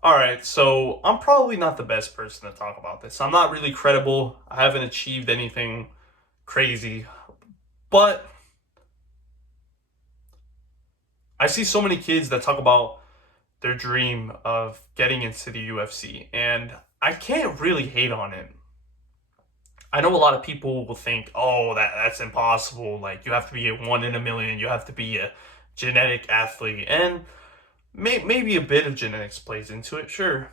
All right, so I'm probably not the best person to talk about this. I'm not really credible. I haven't achieved anything crazy, but I see so many kids that talk about their dream of getting into the UFC, and I can't really hate on it. I know a lot of people will think, "Oh, that's impossible. Like you have to be a one in a million. You have to be a genetic athlete." And maybe a bit of genetics plays into it, sure.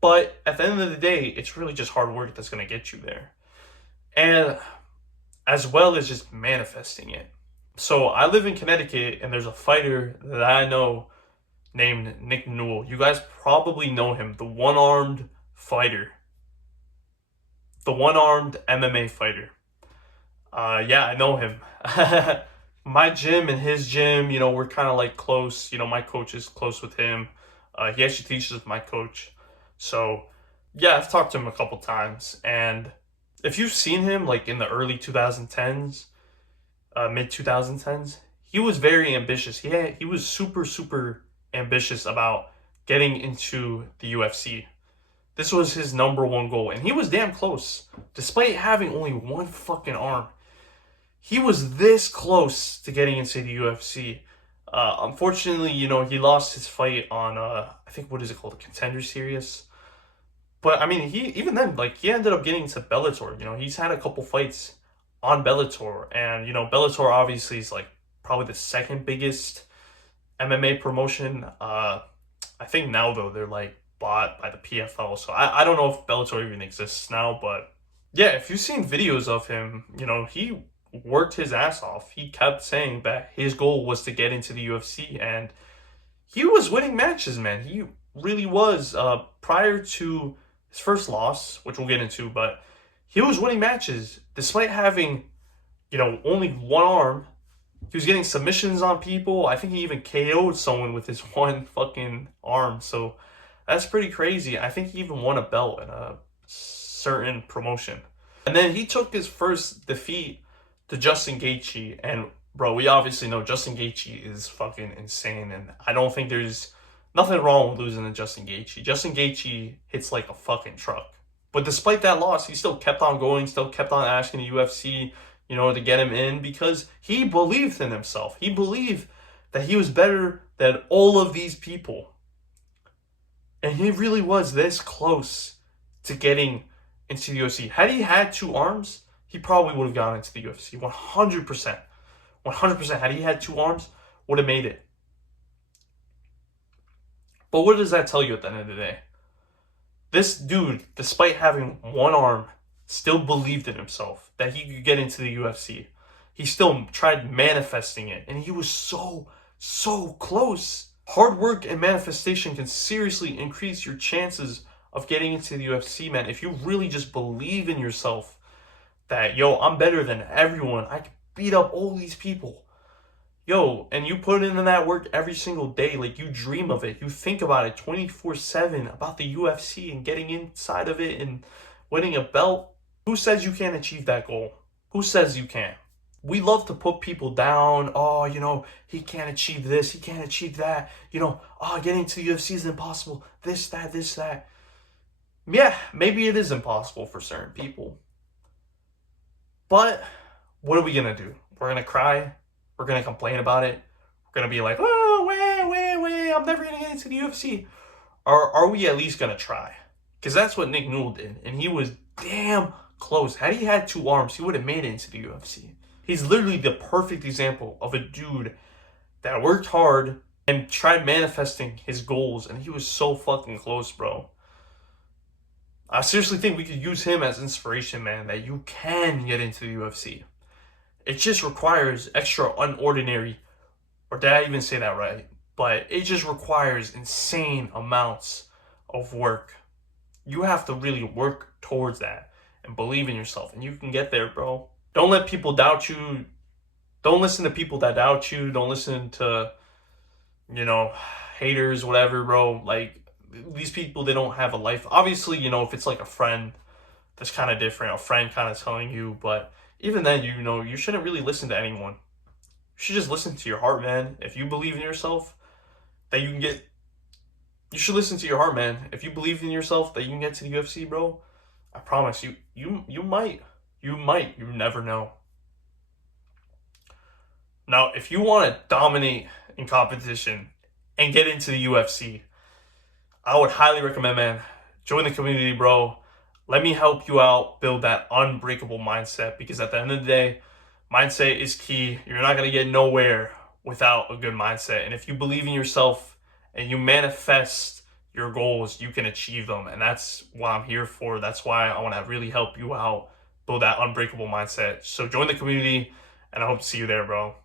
But at the end of the day, it's really just hard work that's going to get you there. And as well as just manifesting it. So I live in Connecticut, and there's a fighter that I know named Nick Newell. You guys probably know him, the one-armed fighter, the one-armed MMA fighter. Yeah, I know him. My gym and his gym, we're kind of like close. My coach is close with him. He actually teaches with my coach. So, yeah, I've talked to him a couple times. And if you've seen him like in the early 2010s, mid 2010s, he was very ambitious. He was super, super ambitious about getting into the UFC. This was his number one goal, and he was damn close. Despite having only one fucking arm, he was this close to getting into the UFC. Unfortunately, he lost his fight on I think what is it called, a Contender Series. But I mean, he even then, like he ended up getting to Bellator. He's had a couple fights on Bellator, and Bellator obviously is like probably the second biggest MMA promotion. I think now though they're like bought by the PFL, so I don't know if Bellator even exists now, but yeah, if you've seen videos of him, he worked his ass off. He kept saying that his goal was to get into the UFC, and he was winning matches, man. He really was. Prior to his first loss, which we'll get into, but he was winning matches despite having, only one arm. He was getting submissions on people. I think he even KO'd someone with his one fucking arm. So that's pretty crazy. I think he even won a belt in a certain promotion. And then he took his first defeat to Justin Gaethje, and bro, we obviously know Justin Gaethje is fucking insane, and I don't think there's nothing wrong with losing to Justin Gaethje. Justin Gaethje hits like a fucking truck. But despite that loss, he still kept on going, still kept on asking the UFC, to get him in because he believed in himself. He believed that he was better than all of these people. And he really was this close to getting into the UFC. Had he had two arms, he probably would have gone into the UFC. 100%. 100%. Had he had two arms, would have made it. But what does that tell you at the end of the day? This dude, despite having one arm, still believed in himself that he could get into the UFC. He still tried manifesting it, and he was so, so close. Hard work and manifestation can seriously increase your chances of getting into the UFC, man. If you really just believe in yourself that, yo, I'm better than everyone, I can beat up all these people. Yo, and you put in that work every single day, like you dream of it, you think about it 24/7 about the UFC and getting inside of it and winning a belt. Who says you can't achieve that goal? Who says you can't? We love to put people down. Oh, he can't achieve this, he can't achieve that. Oh, getting to the UFC is impossible. This, that, this, that. Yeah, maybe it is impossible for certain people. But what are we gonna do? We're gonna cry. We're gonna complain about it. We're gonna be like, oh, wait, I'm never gonna get into the UFC. Or are we at least gonna try? Because that's what Nick Newell did, and he was damn close. Had he had two arms, he would have made it into the UFC. He's literally the perfect example of a dude that worked hard and tried manifesting his goals, and he was so fucking close, bro. I seriously think we could use him as inspiration, man, that you can get into the UFC. It just requires extra unordinary, or did I even say that right? But it just requires insane amounts of work. You have to really work towards that and believe in yourself, and you can get there, bro. Don't let people doubt you. Don't listen to people that doubt you. Don't listen to, you know, haters, whatever, bro. Like, these people, they don't have a life. Obviously, if it's like a friend, that's kind of different. A friend kind of telling you, but even then, you shouldn't really listen to anyone. You should just listen to your heart, man. If you believe in yourself, that you can get you should listen to your heart, man. If you believe in yourself that you can get to the UFC, bro, I promise you might. You might. You never know. Now, if you want to dominate in competition and get into the UFC, I would highly recommend, man, join the community, bro. Let me help you out build that unbreakable mindset, because at the end of the day, mindset is key. You're not going to get nowhere without a good mindset. And if you believe in yourself and you manifest your goals, you can achieve them. And that's what I'm here for. That's why I want to really help you out build that unbreakable mindset. So join the community, and I hope to see you there, bro.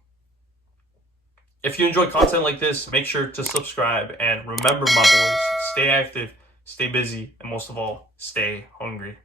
If you enjoy content like this, make sure to subscribe. And remember, my boys, stay active, stay busy, and most of all, stay hungry.